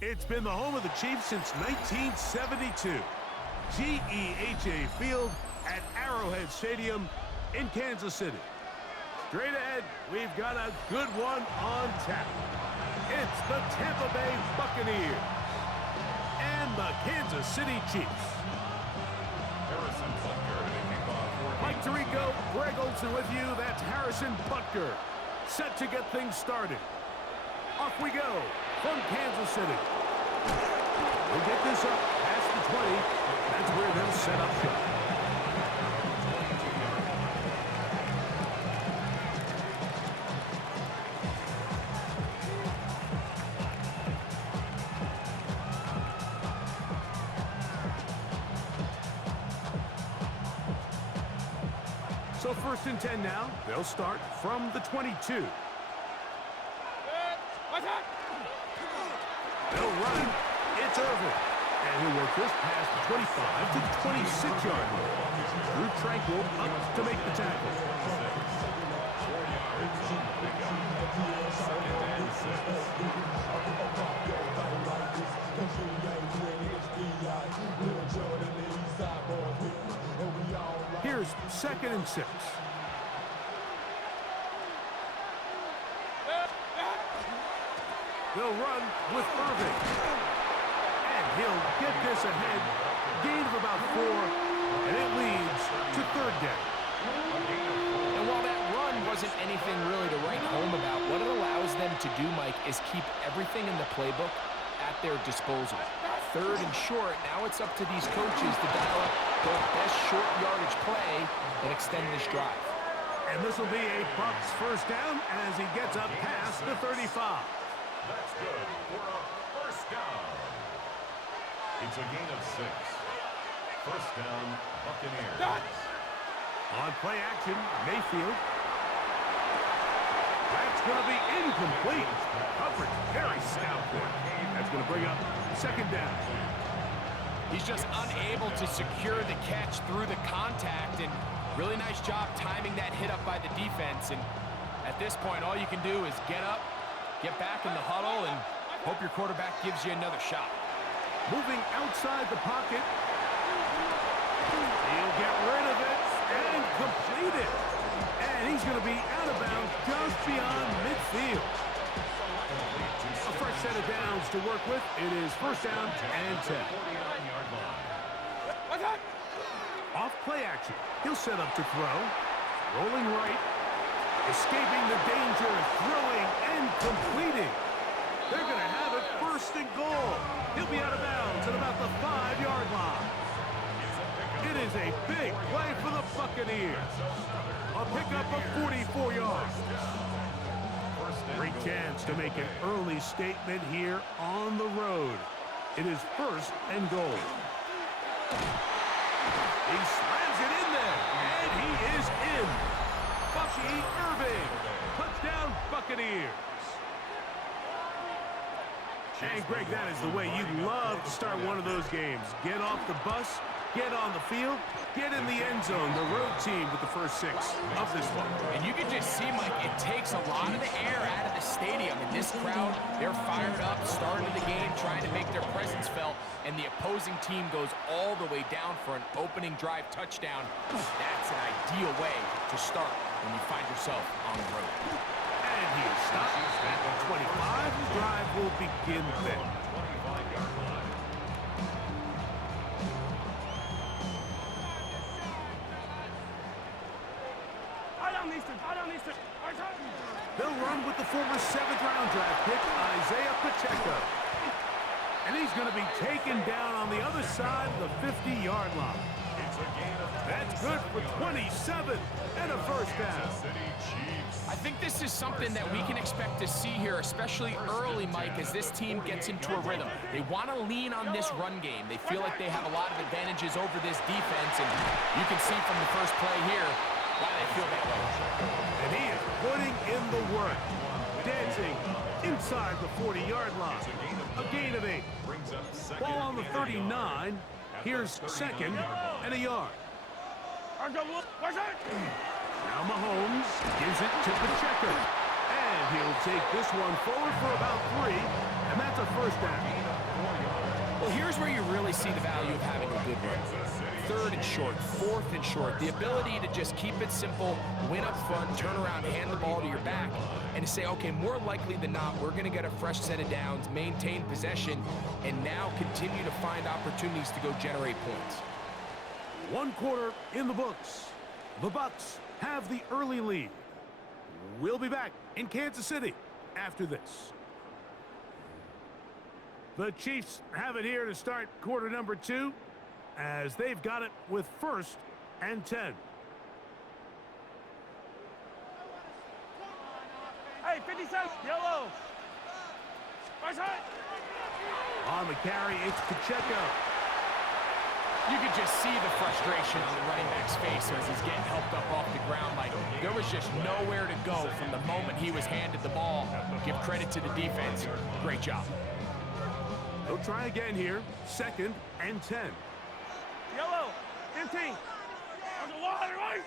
It's been the home of the Chiefs since 1972. GEHA Field at Arrowhead Stadium in Kansas City. Straight ahead, we've got a good one on tap. It's the Tampa Bay Buccaneers and the Kansas City Chiefs. Mike Tirico, Greg Olsen with you. That's Harrison Butker, set to get things started. Off we go from Kansas City. We'll get this up past the 20. That's where they'll set up shop. So 1st and 10 now. They'll start from the 22. They'll run. It's Irvin. And he'll work this past the 25 to the 26-yard line. Drew Tranquil up to make the tackle. Here's 2nd and 6. They'll run with Irving. And he'll get this ahead. Gain of about 4. And it leads to 3rd down. And while that run wasn't anything really to write home about, what it allows them to do, Mike, is keep everything in the playbook at their disposal. 3rd and short, now it's up to these coaches to dial up their best short yardage play and extend this drive. And this will be a Bucs 1st down as he gets up past the 35. That's good for a 1st down. It's a gain of 6. 1st down, Buccaneers. On play action, Mayfield. That's going to be incomplete. Coverage very stout there. That's going to bring up 2nd down. He's just unable to secure the catch through the contact, and really nice job timing that hit up by the defense. And at this point, all you can do is get up, get back in the huddle, and hope your quarterback gives you another shot. Moving outside the pocket. He'll get rid of it and complete it. And he's going to be out of bounds just beyond midfield. A fresh set of downs to work with. It is 1st down and 10. Off play action. He'll set up to throw. Rolling right. Escaping the danger, throwing and completing. They're going to have it 1st and goal. He'll be out of bounds at about the 5-yard line. It is a big play for the Buccaneers. A pickup of 44 yards. Great chance to make an early statement here on the road. It is 1st and goal. He slams it in there, and he is in. Bucky Irving. Touchdown, Buccaneers. And, Greg, that is the way you love to start one of those games. Get off the bus, get on the field, get in the end zone. The road team with the first 6 of this one. And you can just see, Mike, it takes a lot of the air out of the stadium. And this crowd, they're fired up, starting the game, trying to make their presence felt. And the opposing team goes all the way down for an opening drive touchdown. That's an ideal way to start when you find yourself on the road. And he is stopped at the 25. The drive will begin then. They'll run with the former 7th-round draft pick, Isaiah Pacheco. And he's going to be taken down on the other side of the 50-yard line. That's good for 27 and a 1st down. I think this is something that we can expect to see here, especially early, Mike, as this team gets into a rhythm. They want to lean on this run game. They feel like they have a lot of advantages over this defense, and you can see from the first play here why they feel that way. And he is putting in the work, dancing inside the 40-yard line. A gain of 8. Ball on the 39. Here's 2nd and a yard. Now Mahomes gives it to Pacheco. And he'll take this one forward for about 3. And that's a first down. Well, here's where you really see the value of having a good run. 3rd and short, 4th and short. The ability to just keep it simple, win up front, turn around, hand the ball to your back, and to say, okay, more likely than not, we're going to get a fresh set of downs, maintain possession, and now continue to find opportunities to go generate points. 1 quarter in the books. The Bucks have the early lead. We'll be back in Kansas City after this. The Chiefs have it here to start quarter number 2, as they've got it with 1st and 10. Hey, 50 cents, yellow. Right side. On the carry, it's Pacheco. You could just see the frustration on the running back's face as he's getting helped up off the ground. Like, there was just nowhere to go from the moment he was handed the ball. Give credit to the defense. Great job. They'll try again here. 2nd and 10. Yellow, 15. On the line, right.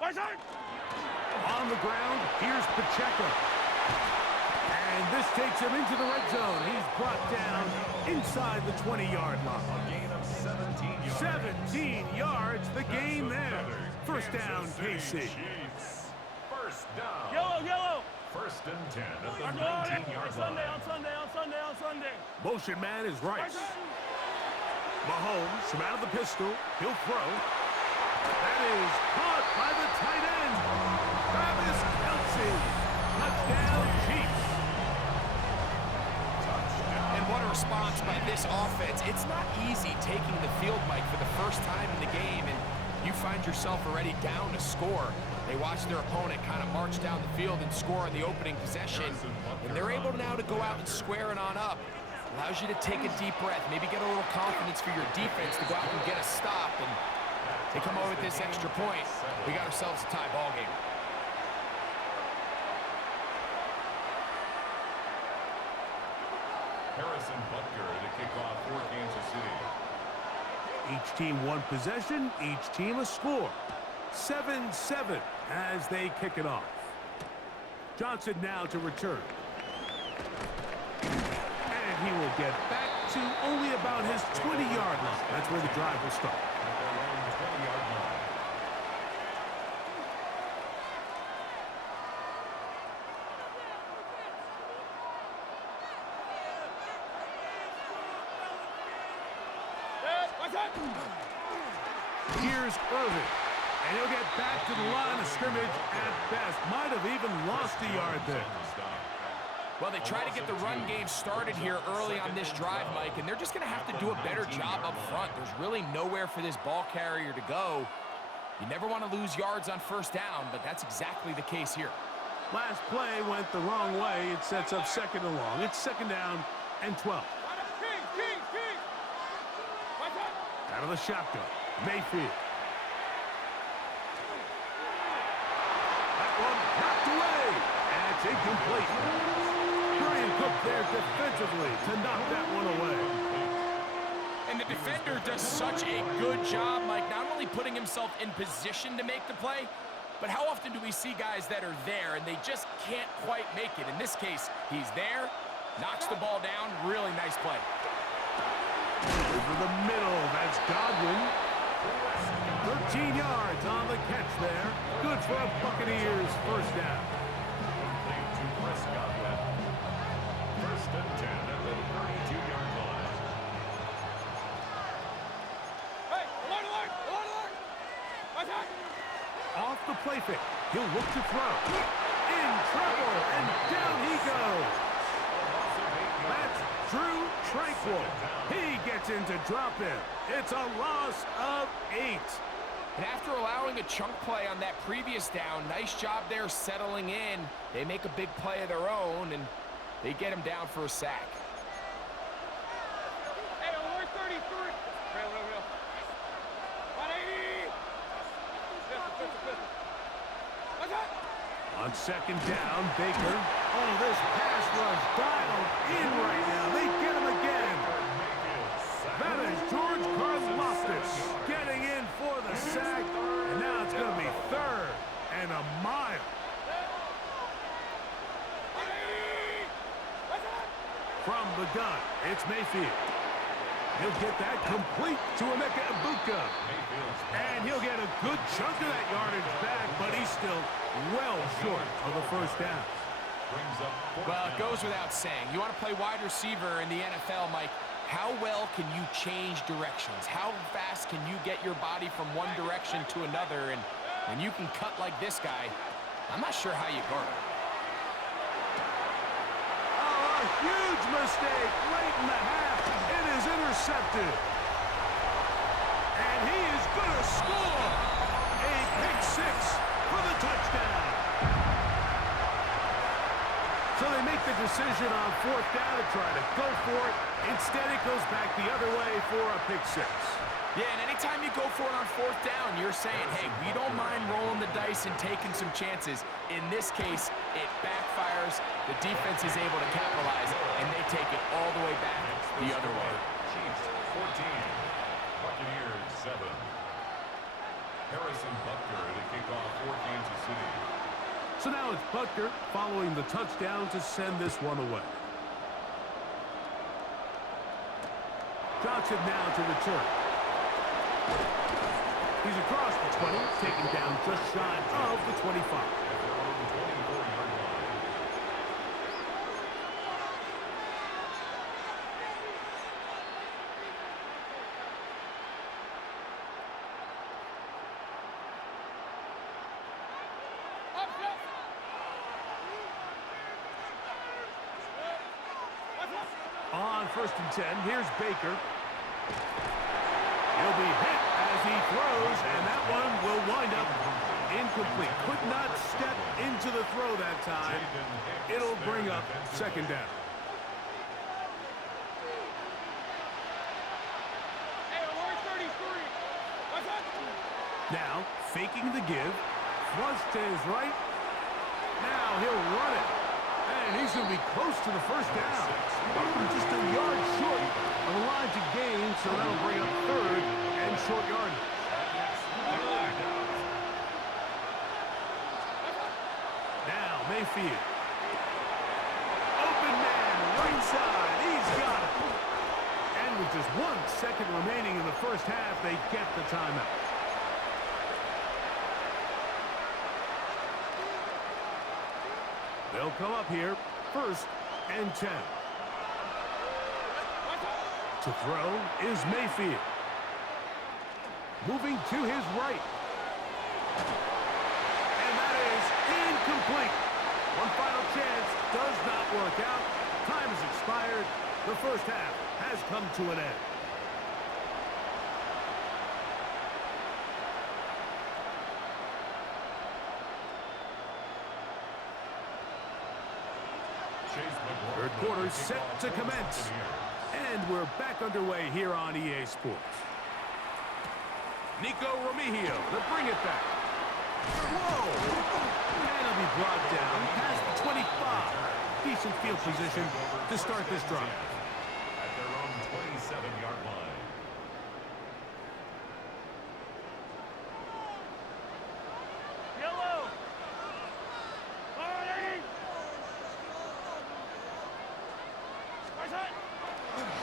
Right side. On the ground, here's Pacheco. And this takes him into the red zone. He's brought down inside the 20-yard line. A gain of 17 yards. 17 yards, the gain there. First down, KC. Chiefs. First down. Yellow, yellow. 1st and 10 at the On the line. 19-yard Sunday, line. on Sunday, on Sunday, on Sunday. Motion man is Right Rice. side. Mahomes from out of the pistol. He'll throw. That is caught by the tight end. Travis Kelce. Touchdown, Chiefs. And what a response by this offense. It's not easy taking the field, Mike, for the first time in the game, and you find yourself already down to score. They watch their opponent kind of march down the field and score on the opening possession, and they're able now to go out and square it on up. Allows you to take a deep breath, maybe get a little confidence for your defense to go out and get a stop, and they come over with this extra point. We got ourselves a tie ball game. Harrison Butker to kick off for Kansas City. Each team one possession, each team a score. 7-7 as they kick it off. Johnson now to return. And he will get back to only about his 20-yard line. That's where the drive will start. At their own 20-yard line. Right side. Here's Irvin. And he'll get back to the line of scrimmage at best. Might have even lost a yard there. Well, they try to get the run game started here early on this drive, Mike, and they're just going to have to do a better job up front. There's really nowhere for this ball carrier to go. You never want to lose yards on first down, but that's exactly the case here. Last play went the wrong way. It sets up 2nd and long. It's 2nd down and 12. King. Right side. Out of the shotgun, Mayfield. That one knocked away. And it's incomplete. Brian Cook there defensively to knock that one away. And the defender does such a good job, Mike, not only putting himself in position to make the play, but how often do we see guys that are there and they just can't quite make it? In this case, he's there, knocks the ball down, really nice play. Over the middle, that's Godwin. 13 yards on the catch there. Good for a Buccaneers first down. Complete to Chris Godwin. 1st and 10 at the 32-yard line. Hey, alert. Right side. Off the play fake. He'll look to throw. In trouble, and down he goes. That's Drew Tranquil. He gets in to drop him. It's a loss of 8. And after allowing a chunk play on that previous down, nice job there settling in. They make a big play of their own, and they get him down for a sack. Hey, alert 33. Real. 180. Right side. On 2nd down, Baker. Oh, this pass rush dialed in right now. They get him again. That is George Karlaftis getting in for the sack. And now it's going to be 3rd and a mile. From the gun, it's Mayfield. He'll get that complete to Emeka Egbuka. And he'll get a good chunk of that yardage back, but he's still well short of the first down. Well, it goes without saying. You want to play wide receiver in the NFL, Mike, how well can you change directions? How fast can you get your body from one direction to another? And when you can cut like this guy, I'm not sure how you guard him. Oh, a huge mistake late in the half. It is intercepted. And he is going to score a pick six for the touchdown. So they make the decision on fourth down to try to go for it. Instead, it goes back the other way for a pick six. Yeah, and anytime you go for it on fourth down, you're saying, hey, we don't mind rolling the dice and taking some chances. In this case, it backfires. The defense is able to capitalize, and they take it all the way back the other way. Chiefs 14, Buccaneers 7. Harrison Butker to kick off for Kansas City. So now it's Butker following the touchdown to send this one away. Johnson now to return. He's across the 20, taken down just shy of the 25. On 1st and 10, here's Baker. He'll be hit as he throws, and that one will wind up incomplete. Could not step into the throw that time. It'll bring up second down. Now, faking the give. Flush to his right. Now he'll run it. And he's going to be close to the first down. Just a yard short of the line to gain, so that'll bring up third and short yardage. Now Mayfield. Open man, right side. He's got it. And with just 1 second remaining in the first half, they get the timeout. They'll come up here, 1st and 10. To throw is Mayfield. Moving to his right. And that is incomplete. One final chance does not work out. Time has expired. The first half has come to an end. Third quarter set to commence. And we're back underway here on EA Sports. Nico Remigio to bring it back. Whoa! And he'll be brought down past the 25. Decent field position to start this drive. At their own 27-yard line. Yellow.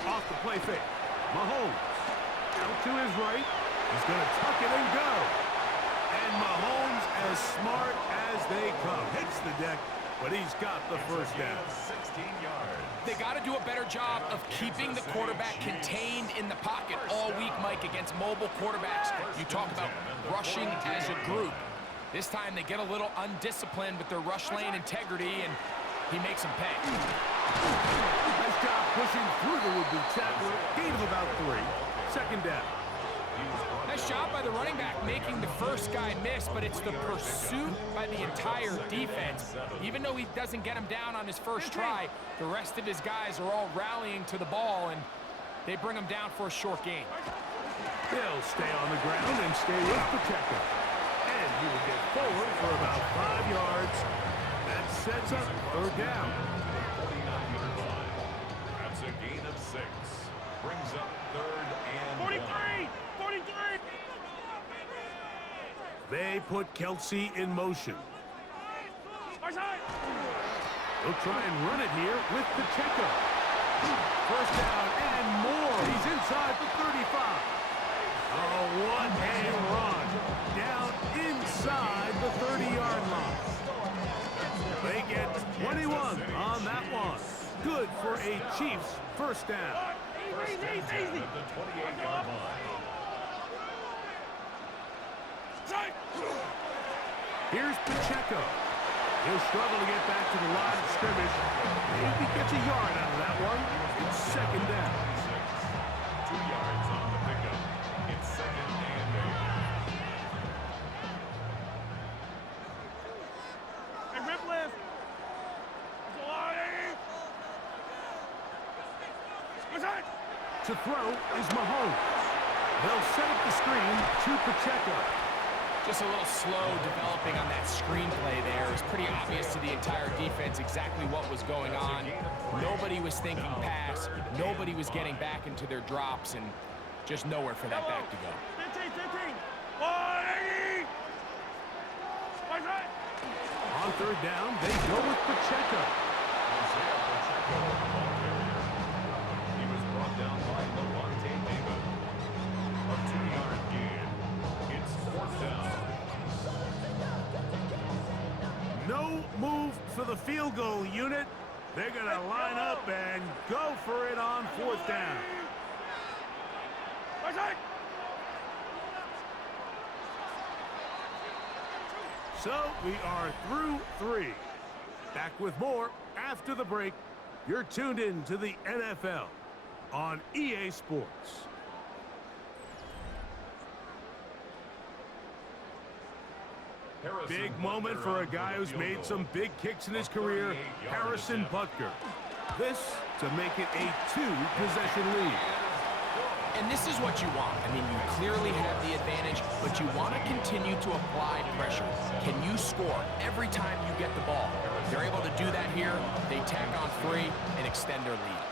Off the play fake. Mahomes. Out to his right. He's going to tuck it and go. And Mahomes, as smart as they come, hits the deck, but he's got the first down. 16 yards. They got to do a better job of keeping the quarterback contained in the pocket all week, Mike, against mobile quarterbacks. You talk about rushing as a group. This time they get a little undisciplined with their rush lane integrity, and he makes them pay. Nice job pushing through the would-be tackler. Gain of about 3. Second down. Nice job by the running back making the first guy miss, but it's the pursuit by the entire defense. Even though he doesn't get him down on his first try, the rest of his guys are all rallying to the ball, and they bring him down for a short gain. They'll stay on the ground and stay with Pacheco. And he will get forward for about 5 yards. That sets up third down. 49-yard line. That's a gain of 6. Brings up third and 43! 43! They put Kelsey in motion. They'll try and run it here with Pacheco. First down and more. He's inside the 35. Oh, what a run. Down inside the 30-yard line. They get 21 on that one. Good for a Chiefs first down. Easy. The 28-yard line. Here's Pacheco. He'll struggle to get back to the line of scrimmage. Maybe gets a yard out of that one. It's second down. 2 yards on the pickup. It's second and 8. Hey, Ripley. To throw is Mahomes. They'll set up the screen to Pacheco. Just a little slow developing on that screenplay there. It was pretty obvious to the entire defense exactly what was going on. Nobody was thinking pass. Nobody was getting back into their drops, and just nowhere for that back to go. 15. 180. On third down, they go with Pacheco. He was brought down by Levante David. A 2-yard gain. It's fourth down. No move for the field goal unit. They're going to line up and go for it on fourth down. So we are through 3. Back with more after the break. You're tuned in to the NFL on EA Sports. Big moment for a guy who's made some big kicks in his career, Harrison Butker. This to make it a 2-possession lead. And this is what you want. I mean, you clearly have the advantage, but you want to continue to apply pressure. Can you score every time you get the ball? They're able to do that here. They tack on 3 and extend their lead.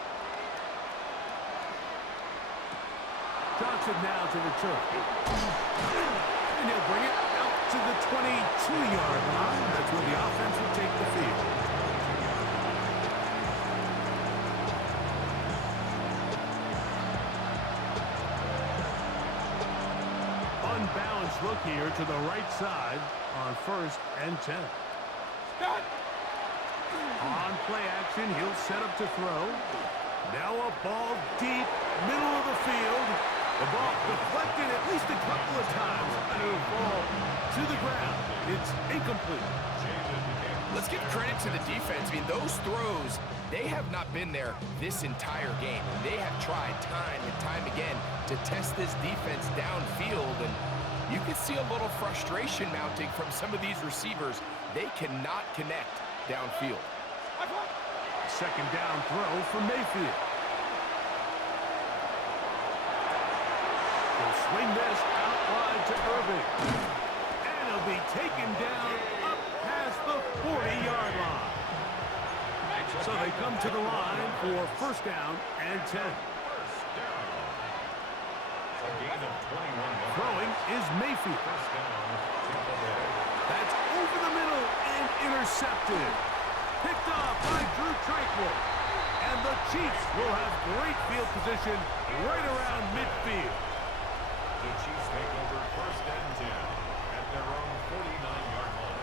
Johnson now to return. And he'll bring it out to the 22-yard line. That's where the offense will take the field. Unbalanced look here to the right side on first and 10. On play action, he'll set up to throw. Now a ball deep, middle of the field. The ball deflected at least a couple of times, and it'll fall to the ground. It's incomplete. Let's give credit to the defense. I mean, those throws, they have not been there this entire game. They have tried time and time again to test this defense downfield, and you can see a little frustration mounting from some of these receivers. They cannot connect downfield. Second down throw for Mayfield. He'll swing this out wide to Irving. And he'll be taken down up past the 40-yard line. So they come to the line for first down and 10. A gain of 21. Throwing is Mayfield. First down. That's over the middle and intercepted. Picked off by Drew Tranquil. And the Chiefs will have great field position right around midfield. The Chiefs take over first and 10 at their own 49-yard line.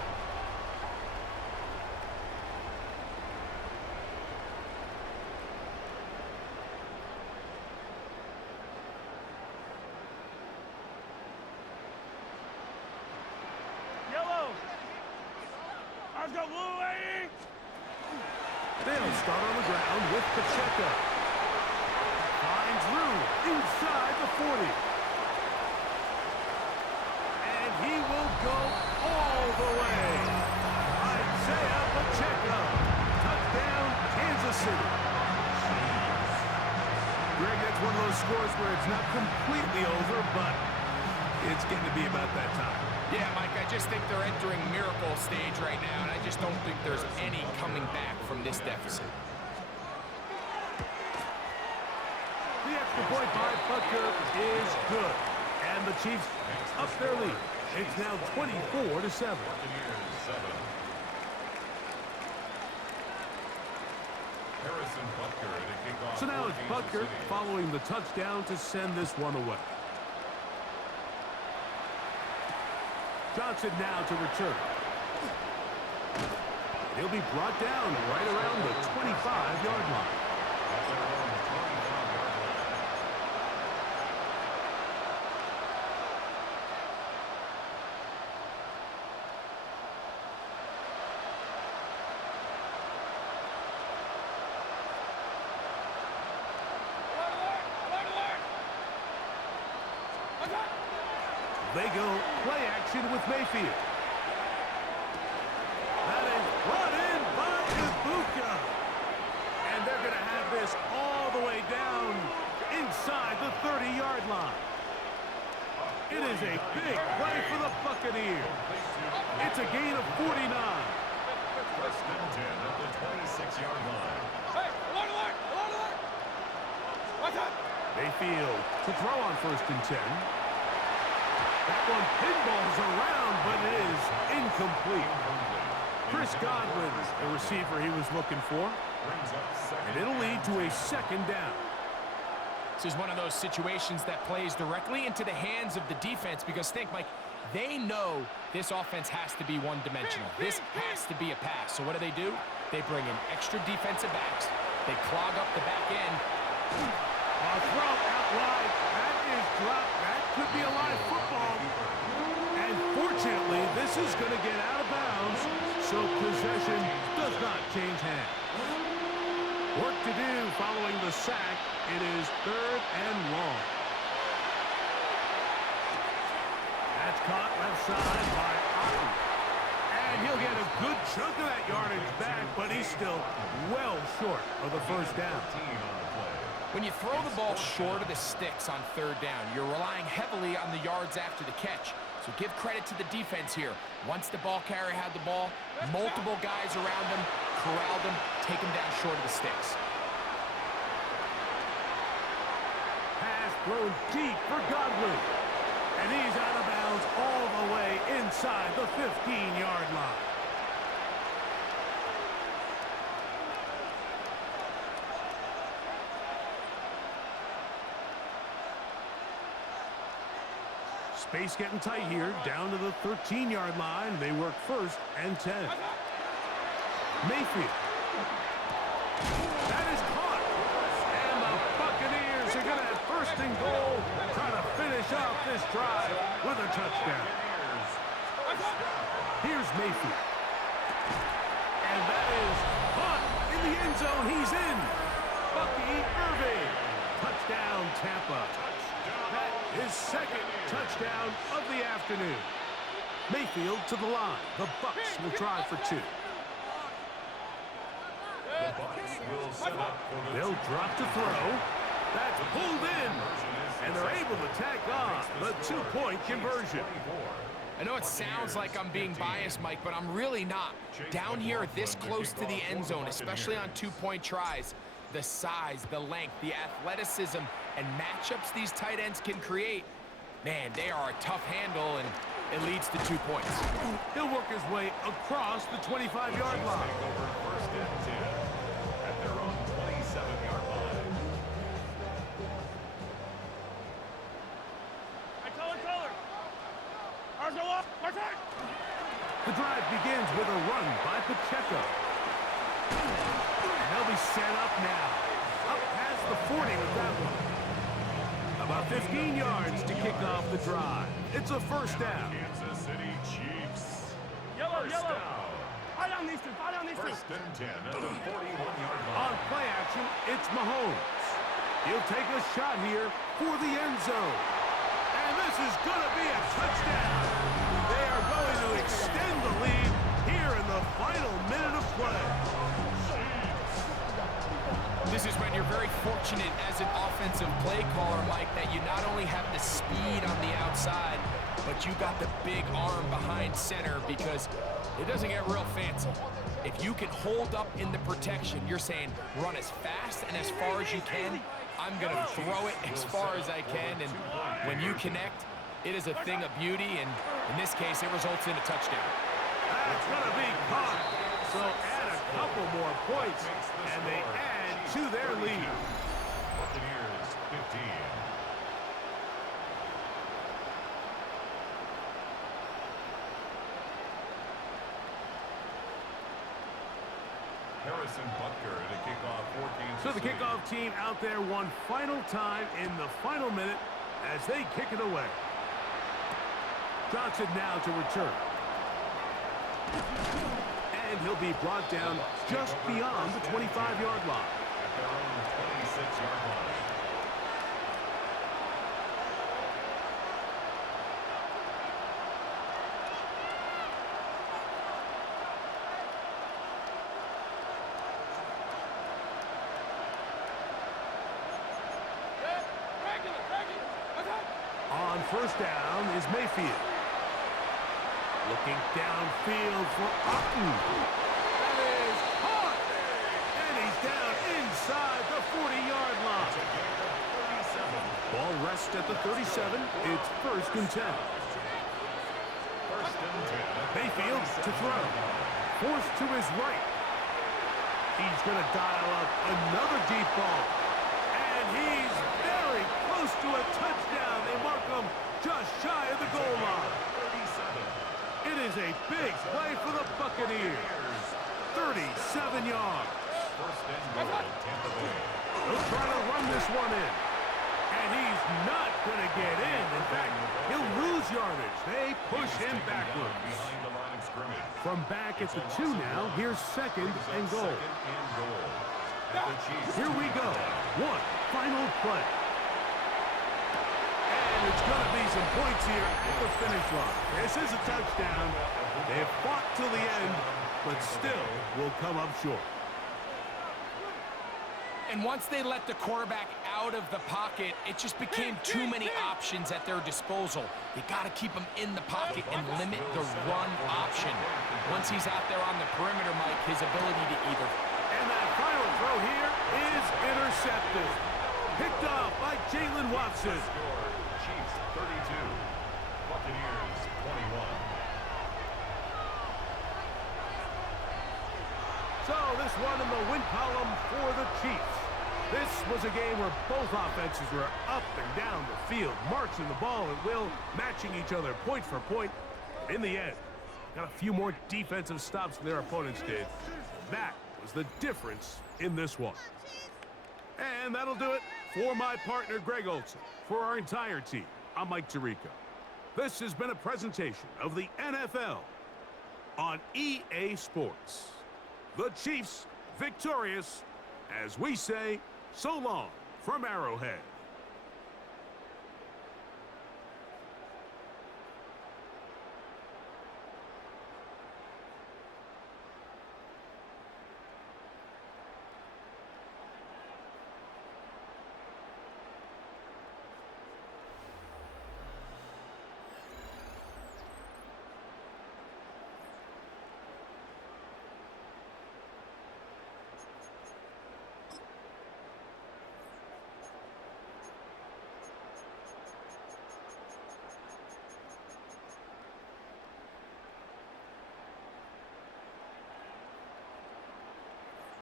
Yellow. Let's go, blue lady. They'll start on the ground with Pacheco. Finds room inside the 40. And he will go all the way. Isaiah Pacheco. Touchdown, Kansas City. Greg, that's one of those scores where it's not completely over, but it's getting to be about that time. Yeah, Mike, I just think they're entering miracle stage right now, and I just don't think there's any coming back from this deficit. The extra point by Butker is good. And the Chiefs up their lead. It's now 24-7. Harrison Butker to kick off. So now it's Butker following the touchdown to send this one away. Johnson now to return. He'll be brought down right around the 25-yard line. They go play action with Mayfield. That is brought in by Ibuka. And they're going to have this all the way down inside the 30-yard line. It is a big play for the Buccaneers. It's a gain of 49. First and 10 at the 26-yard line. Hey, alert! What's up? Mayfield to throw on first and 10. That one pinballs around, but it is incomplete. Chris Godwin, the receiver he was looking for. And it'll lead to a second down. This is one of those situations that plays directly into the hands of the defense because think, Mike, they know this offense has to be one-dimensional. This has to be a pass. So what do? They bring in extra defensive backs. They clog up the back end. A throw out wide. That is dropped. That could be a live football. And fortunately, this is going to get out of bounds, so possession does not change hands. Work to do following the sack. It is third and long. That's caught left side by Otten. And he'll get a good chunk of that yardage back, but he's still well short of the first down. When you throw the ball short of the sticks on third down, you're relying heavily on the yards after the catch. So give credit to the defense here. Once the ball carrier had the ball, multiple guys around him, corralled him, take him down short of the sticks. Pass thrown deep for Godwin. And he's out of bounds all the way inside the 15-yard line. Space getting tight here, down to the 13-yard line. They work first and 10. Mayfield. That is caught. And the Buccaneers are going to have first and goal, trying to finish off this drive with a touchdown. Here's Mayfield. And that is caught in the end zone. He's in. Bucky Irving. Touchdown, Tampa. That is second touchdown of the afternoon. Mayfield to the line. The Bucs will try for two. They'll drop to throw. That's pulled in. And they're able to tack on the two-point conversion. I know it sounds like I'm being biased, Mike, but I'm really not. Down here this close to the end zone, especially on two-point tries, the size, the length, the athleticism, and matchups these tight ends can create, man, they are a tough handle, and it leads to 2 points. He'll work his way across the 25-yard line. First and 10 at their own 27-yard line. The drive begins with a run by Pacheco. And they'll be set up now. Up past the 40 with that one. About 15 yards to kick off the drive. It's a first down. Kansas City Chiefs. Yellow. First down. Fight on these two. First and 10 at the 41-yard line. On play action, it's Mahomes. He'll take a shot here for the end zone. And this is going to be a touchdown. They are going to extend the lead here in the final minute of play. This is when you're very fortunate as an offensive play caller, Mike, that you not only have the speed on the outside, but you got the big arm behind center because it doesn't get real fancy. If you can hold up in the protection, you're saying run as fast and as far as you can. I'm going to throw it as far as I can, and when you connect, it is a thing of beauty, and in this case, it results in a touchdown. That's going to be caught. So add a couple more points, and they add to their lead. Buccaneers 15. Harrison Butker to kick off for Kansas So the City. kickoff team out there one final time in the final minute as they kick it away. Johnson now to return. And he'll be brought down just beyond the 25-yard line. At their own 26-yard line. On first down is Mayfield. Looking downfield for Upton. That is caught. And he's down inside the 40-yard line. Ball rests at the 37. It's first and 10. First and 10. Mayfield to throw. Forced to his right. He's going to dial up another deep ball. And he's very close to a touchdown. They mark him just shy of the goal line. 37. It is a big play for the Buccaneers. 37 yards. First and goal, Tampa Bay. He'll try to run this one in. And he's not going to get in. In fact, he'll lose yardage. They push him backwards. Behind the line of scrimmage. From back at the 2 now, here's second and goal. Second and goal. At the Chiefs. Here we go. One final play. And it's going to be some points here at the finish line. This is a touchdown. They've fought till the end, but still will come up short. And once they let the quarterback out of the pocket, it just became too many options at their disposal. You got to keep him in the pocket and limit the run option. Once he's out there on the perimeter, Mike, his ability to either... And that final throw here is intercepted. Picked off by Jalen Watson. Score, Chiefs 32. Buccaneers 21. So this one in the win column for the Chiefs. This was a game where both offenses were up and down the field, marching the ball at will, matching each other point for point. In the end, got a few more defensive stops than their opponents did. That was the difference in this one. And that'll do it for my partner, Greg Olson. For our entire team, I'm Mike Tirico. This has been a presentation of the NFL on EA Sports. The Chiefs victorious, as we say, so long from Arrowhead.